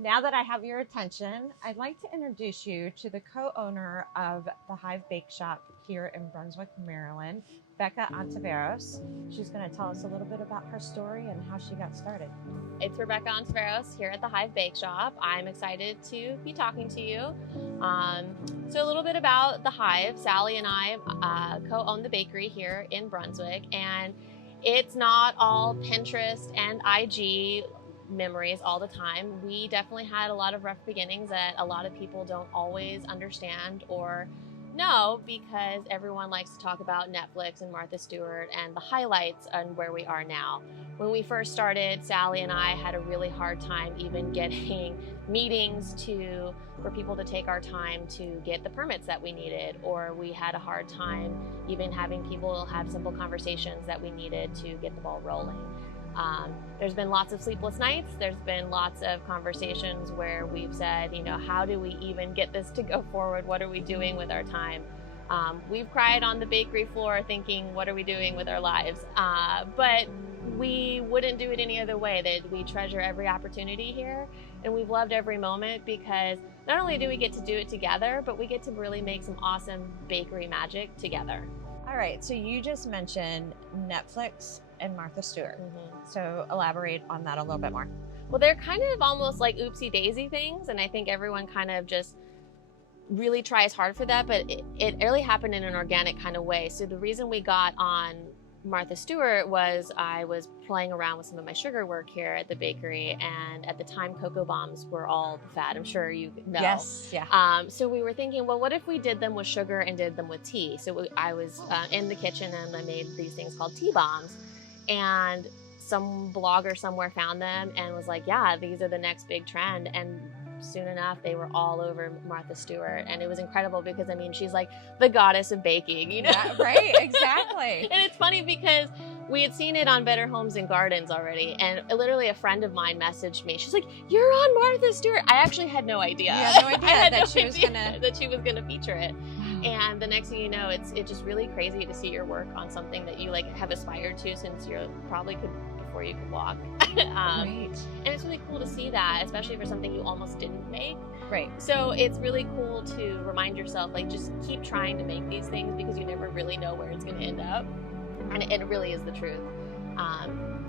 Now that I have your attention, I'd like to introduce you to the co-owner of the Hive Bakeshop here in Brunswick, Maryland, Bekah Ontiveros. She's going to tell us a little bit about her story and how she got started. It's Bekah Ontiveros here at the Hive Bakeshop. I'm excited to be talking to you. So a little bit about the Hive. Sally and I co-own the bakery here in Brunswick, and it's not all Pinterest and IG memories all the time. We definitely had a lot of rough beginnings that a lot of people don't always understand or know, because everyone likes to talk about Netflix and Martha Stewart and the highlights and where we are now. When we first started, Sally and I had a really hard time even getting meetings for people to take our time to get the permits that we needed, or we had a hard time even having people have simple conversations that we needed to get the ball rolling. There's been lots of sleepless nights. There's been lots of conversations where we've said, how do we even get this to go forward? What are we doing with our time? We've cried on the bakery floor thinking, what are we doing with our lives? But we wouldn't do it any other way. That we treasure every opportunity here, and we've loved every moment, because not only do we get to do it together, but we get to really make some awesome bakery magic together. All right, so you just mentioned Netflix and Martha Stewart. So elaborate on that a little bit more. Well, they're kind of almost like oopsie daisy things, and I think everyone kind of just really tries hard for that, but it really happened in an organic kind of way. So the reason we got on Martha Stewart was I was playing around with some of my sugar work here at the bakery, and at the time cocoa bombs were all the fad. I'm sure you know. Yes, yeah. So we were thinking, well, what if we did them with sugar and did them with tea? So I was in the kitchen and I made these things called tea bombs, and some blogger somewhere found them and was like, yeah, these are the next big trend. And soon enough, they were all over Martha Stewart, and it was incredible because, she's like the goddess of baking, Yeah, right, exactly. And it's funny because we had seen it on Better Homes and Gardens already, and literally a friend of mine messaged me. She's like, "You're on Martha Stewart." I actually had no idea. You had no idea I had that no she was idea that she was gonna feature it. And the next thing you know, it's just really crazy to see your work on something that you have aspired to since you probably could before you could walk. Right. And it's really cool to see that, especially for something you almost didn't make. Right. So it's really cool to remind yourself, just keep trying to make these things, because you never really know where it's going to end up. And it really is the truth.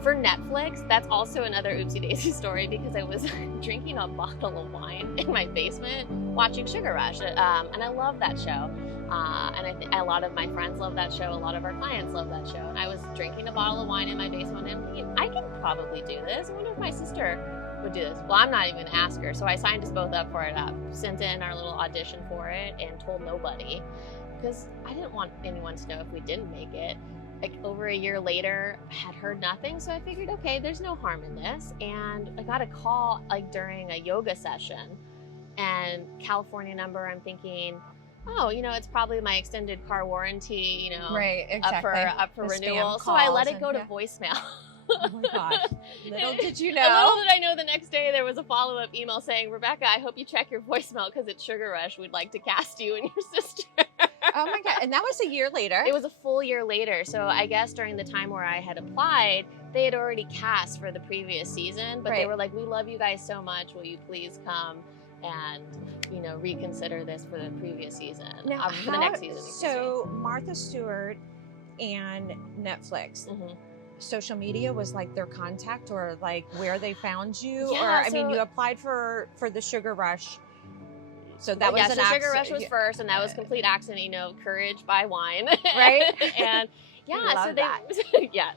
For Netflix, that's also another oopsie daisy story, because I was drinking a bottle of wine in my basement watching Sugar Rush. And I love that show. And I think a lot of my friends love that show. A lot of our clients love that show. And I was drinking a bottle of wine in my basement and thinking, I can probably do this. I wonder if my sister would do this. Well, I'm not even going to ask her. So I signed us both up for it, sent in our little audition for it, and told nobody, because I didn't want anyone to know if we didn't make it. Over a year later, I had heard nothing. So I figured, okay, there's no harm in this. And I got a call during a yoga session, and California number. I'm thinking, oh, it's probably my extended car warranty, right, exactly. up for renewal. So I let it go to voicemail. Oh my gosh. Little did you know. Little did I know the next day there was a follow-up email saying, Rebecca, I hope you check your voicemail, because it's Sugar Rush. We'd like to cast you and your sister. Oh my God. And that was a year later. It was a full year later. So I guess during the time where I had applied, they had already cast for the previous season, but They were like, we love you guys so much. Will you please come and reconsider this for the previous season, for the next season. So Martha Stewart and Netflix, social media was their contact, or where they found you? Yeah, or you applied for the Sugar Rush. So that was an Sugar Rush was first, and that was complete accident, courage by wine. Right. And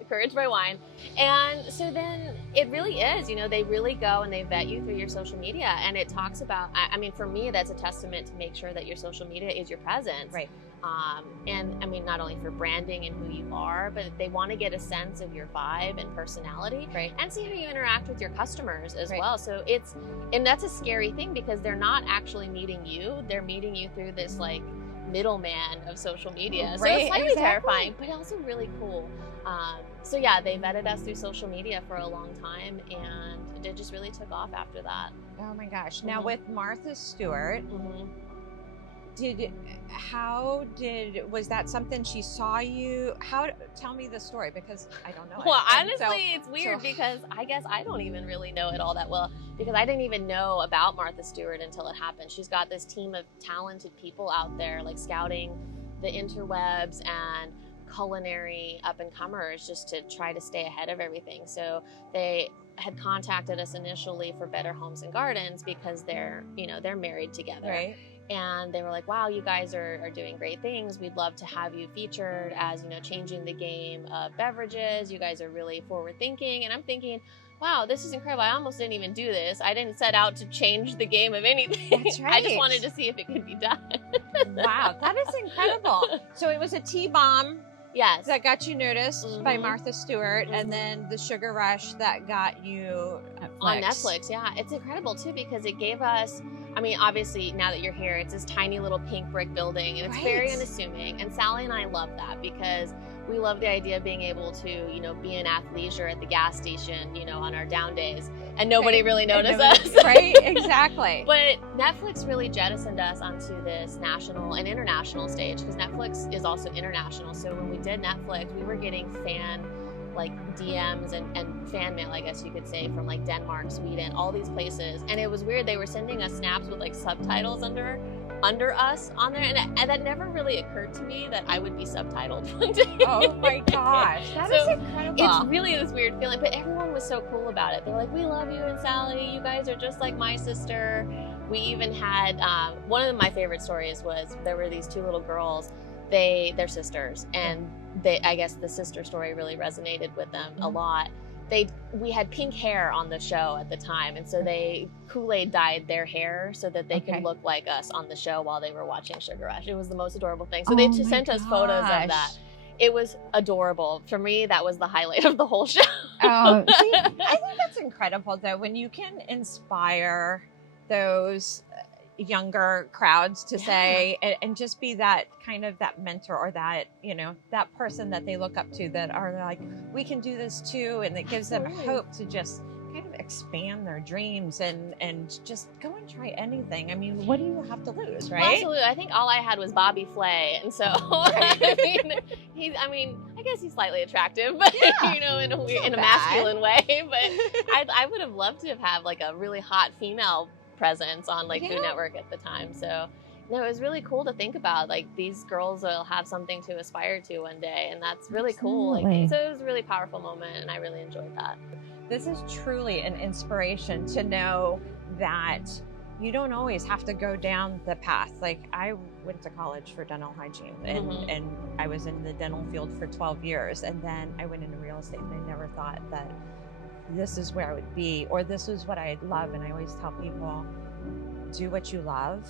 courage by wine. And so then it really is, they really go and they vet you through your social media, and it talks about, for me, that's a testament to make sure that your social media is your presence. Right. And not only for branding and who you are, but they want to get a sense of your vibe and personality, right, and see how you interact with your customers as well. So and that's a scary thing, because they're not actually meeting you. They're meeting you through this middleman of social media. So it's slightly terrifying, but also really cool. So yeah, they vetted us through social media for a long time, and it just really took off after that. Oh my gosh. Now with Martha Stewart, Was that something she saw you? Tell me the story, because I don't know. Well, honestly, it's weird because I guess I don't even really know it all that well, because I didn't even know about Martha Stewart until it happened. She's got this team of talented people out there, like scouting the interwebs and culinary up-and-comers just to try to stay ahead of everything. So they had contacted us initially for Better Homes and Gardens because they're married together. Right. And they were like, wow, you guys are doing great things. We'd love to have you featured as, changing the game of beverages. You guys are really forward thinking. And I'm thinking, wow, this is incredible. I almost didn't even do this. I didn't set out to change the game of anything. That's right. I just wanted to see if it could be done. Wow, that is incredible. So it was a tea bomb. Yes. That got you noticed by Mhm. Martha Stewart, Mhm. and then the Sugar Rush that got you on Netflix. Yeah, it's incredible too because it gave us, obviously now that you're here, it's this tiny little pink brick building and it's very Right. unassuming. And Sally and I love that because we love the idea of being able to, be in athleisure at the gas station, on our down days and nobody Right. really And noticed nobody- us. Right, exactly. But Netflix really jettisoned us onto this national and international stage because Netflix is also international. So when we did Netflix, we were getting DMs and fan mail, I guess you could say, from Denmark, Sweden, all these places. And it was weird. They were sending us snaps with subtitles under us on there. And that never really occurred to me that I would be subtitled one day. Oh my gosh, that is incredible. It's really this weird feeling, but everyone was so cool about it. They're like, we love you and Sally. You guys are just like my sister. We even had, one of my favorite stories was there were these two little girls. They're sisters, and I guess the sister story really resonated with them a lot. We had pink hair on the show at the time, and so they Kool-Aid dyed their hair so that they could look like us on the show while they were watching Sugar Rush. It was the most adorable thing. So they just sent us photos of that. It was adorable. For me, that was the highlight of the whole show. Oh, see, I think that's incredible, though, when you can inspire those younger crowds to say and just be that kind of that mentor or that that person that they look up to, that are like, we can do this too, and it gives them hope to just kind of expand their dreams and just go and try anything. What do you have to lose, right? Well, absolutely. I think all I had was Bobby Flay, and so I guess he's slightly attractive, but in a masculine way. But I would have loved to have had a really hot female presence on Food Network at the time. So no, it was really cool to think about, these girls will have something to aspire to one day, and that's really cool. So it was a really powerful moment, and I really enjoyed that. This is truly an inspiration to know that you don't always have to go down the path. I went to college for dental hygiene, and I was in the dental field for 12 years, and then I went into real estate, and I never thought that this is where I would be, or this is what I love. And I always tell people, do what you love,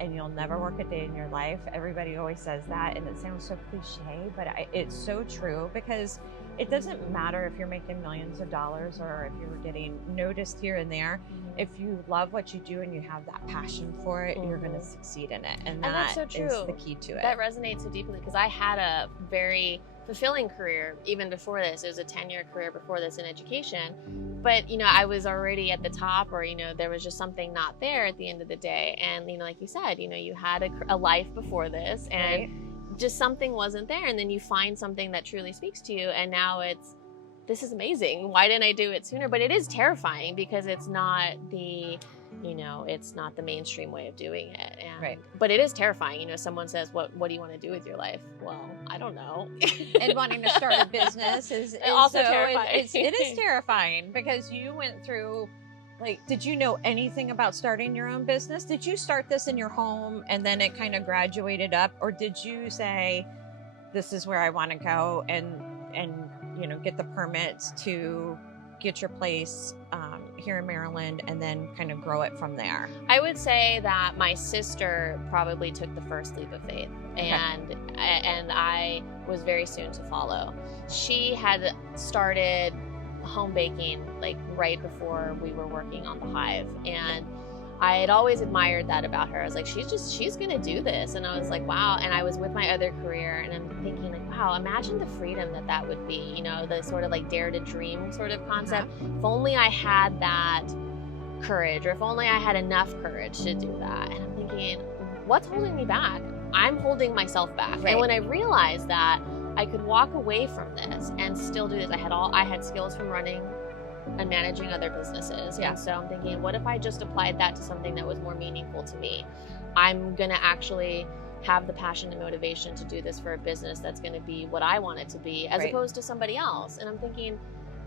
and you'll never work a day in your life. Everybody always says that, and it sounds so cliche, but it's so true, because it doesn't matter if you're making millions of dollars or if you're getting noticed here and there. If you love what you do and you have that passion for it, you're going to succeed in it. And that's so true. Is the key to it. That resonates so deeply, because I had a very fulfilling career even before this. It was a 10-year career before this in education, but I was already at the top, or there was just something not there at the end of the day. And like you said, you had a life before this, and just something wasn't there, and then you find something that truly speaks to you, and now this is amazing. Why didn't I do it sooner? But it is terrifying because it's not the it's not the mainstream way of doing it. And, but it is terrifying. Someone says, what do you want to do with your life? Well, I don't know. And wanting to start a business is also terrifying. It is terrifying, because you went through, did you know anything about starting your own business? Did you start this in your home and then it kind of graduated up? Or did you say, this is where I want to go, and get the permits to get your place here in Maryland, and then kind of grow it from there? I would say that my sister probably took the first leap of faith, and I was very soon to follow. She had started home baking right before we were working on the Hive, and I had always admired that about her. I was like, she's gonna do this. And I was like, wow. And I was with my other career, and I'm thinking wow, imagine the freedom that would be, the sort of dare to dream sort of concept. If only I had that courage, or if only I had enough courage to do that. And I'm thinking, what's holding me back? I'm holding myself back. Right. And when I realized that I could walk away from this and still do this, I had skills from running and managing other businesses. Yeah. And so I'm thinking, what if I just applied that to something that was more meaningful to me? I'm going to actually have the passion and motivation to do this for a business that's going to be what I want it to be, as Right. opposed to somebody else. And I'm thinking,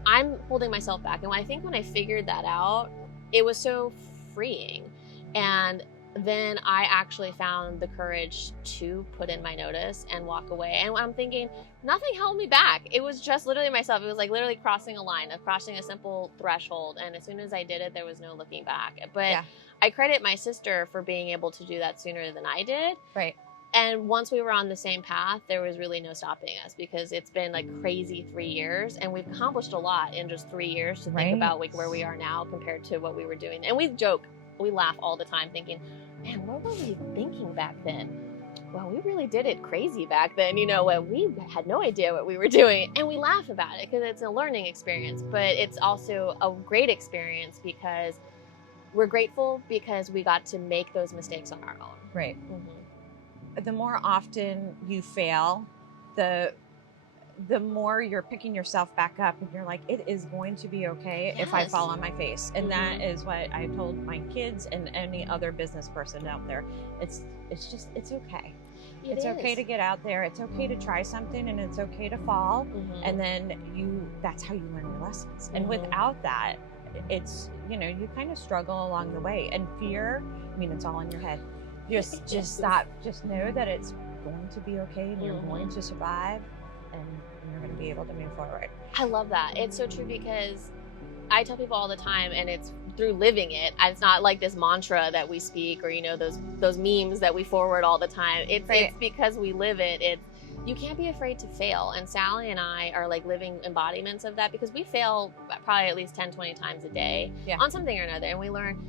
I'm holding myself back. And I think when I figured that out, it was so freeing. And then I actually found the courage to put in my notice and walk away. And I'm thinking, nothing held me back. It was just literally myself. It was like literally crossing a line, of crossing a simple threshold. And as soon as I did it, there was no looking back. But Yeah. I credit my sister for being able to do that sooner than I did. Right. And once we were on the same path, there was really no stopping us, because it's been like crazy 3 years, and we've accomplished a lot in just 3 years to Right. think about like where we are now compared to what we were doing. And we joke, we laugh all the time thinking, man, what were we thinking back then? Well, we really did it crazy back then, when we had no idea what we were doing. And we laugh about it because it's a learning experience, but it's also a great experience because we're grateful because we got to make those mistakes on our own. Right. Mm-hmm. The more often you fail, the more you're picking yourself back up, and you're like, it is going to be okay if I Yes. fall on my face. And Mhm. that is what I told my kids and any other business person out there. It's okay. It's okay to get out there. It's okay to try something, and it's okay to fall. Mhm. And then that's how you learn your lessons. And Mhm. without that, it's, you kind of struggle along the way. And fear, it's all in your head. Just stop. Just know that it's going to be okay, and you're Mhm. going to survive, and you're going to be able to move forward. I love that. It's so true, because I tell people all the time, and it's through living it. It's not like this mantra that we speak, or those memes that we forward all the time. It's Right. it's because we live it. You can't be afraid to fail. And Sally and I are like living embodiments of that, because we fail probably at least 10, 20 times a day on something or another. And we learn,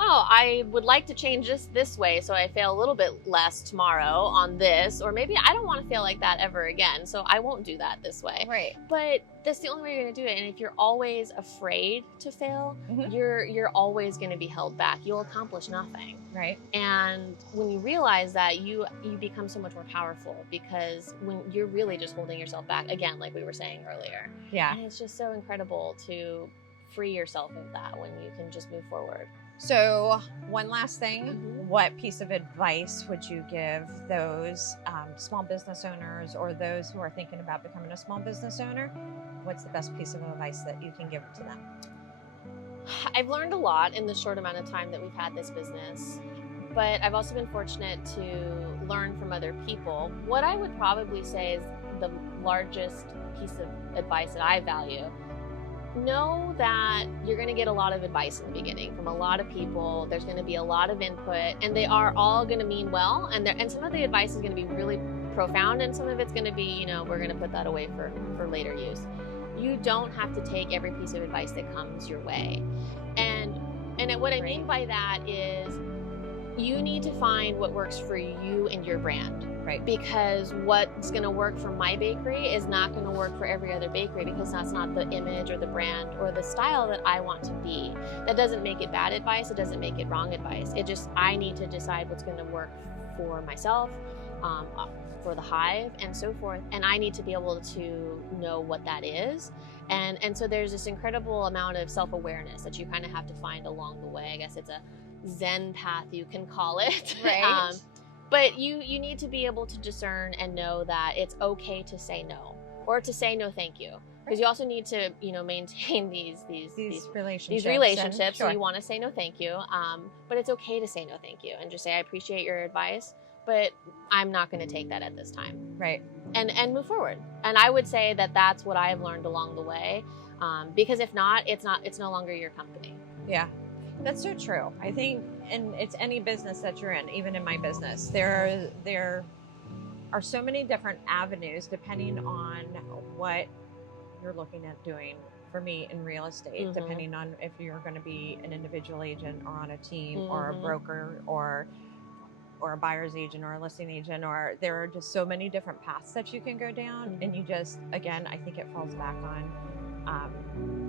oh, I would like to change this way, so I fail a little bit less tomorrow on this, or maybe I don't want to fail like that ever again, so I won't do that this way. Right. But that's the only way you're going to do it. And if you're always afraid to fail, Mhm. you're always going to be held back. You'll accomplish nothing. Right. And when you realize that, you become so much more powerful, because when you're really just holding yourself back, again, like we were saying earlier. Yeah. And it's just so incredible to free yourself of that when you can just move forward. So one last thing, Mhm. what piece of advice would you give those small business owners, or those who are thinking about becoming a small business owner? What's the best piece of advice that you can give to them? I've learned a lot in the short amount of time that we've had this business, but I've also been fortunate to learn from other people. What I would probably say is the largest piece of advice that I value: know that you're going to get a lot of advice in the beginning from a lot of people. There's going to be a lot of input, and they are all going to mean well. And some of the advice is going to be really profound, and some of it's going to be, we're going to put that away for later use. You don't have to take every piece of advice that comes your way. And what I mean by that is, you need to find what works for you and your brand. Right. Because what's going to work for my bakery is not going to work for every other bakery, because that's not the image or the brand or the style that I want to be. That doesn't make it bad advice. It doesn't make it wrong advice. I need to decide what's going to work for myself, for the Hive, and so forth. And I need to be able to know what that is. And so there's this incredible amount of self-awareness that you kind of have to find along the way. I guess it's a Zen path, you can call it. Right. But you need to be able to discern and know that it's okay to say no, or to say no thank you. Because you also need to, maintain these relationships. Sure. So you want to say no thank you. But it's okay to say no thank you, and just say, I appreciate your advice, but I'm not going to take that at this time. Right. And move forward. And I would say that that's what I've learned along the way. Because if not, it's no longer your company. Yeah. That's so true. I think, and it's any business that you're in, even in my business, there are so many different avenues depending on what you're looking at doing. For me, in real estate, Mhm. depending on if you're going to be an individual agent, or on a team, or a Mhm. broker, or a buyer's agent, or a listing agent, or there are just so many different paths that you can go down. Mhm. And you just, again, I think it falls back on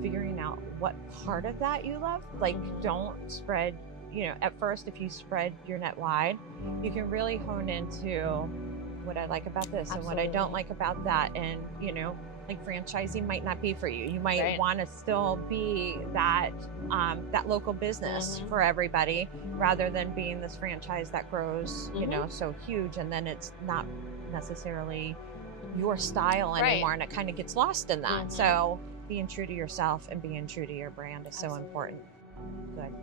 figuring out what part of that you love. Like, Mhm. don't spread you know, at first, if you spread your net wide, you can really hone into what I like about this and what I don't like about that. And, you know, like franchising might not be for you. You might want to still be that that local business for everybody, rather than being this franchise that grows, you know, so huge, and then it's not necessarily your style anymore, and it kind of gets lost in that. So being true to yourself and being true to your brand is so important. Good.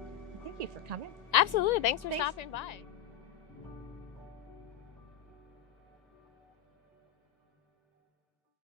Thank you for coming. Absolutely. Thanks for stopping by.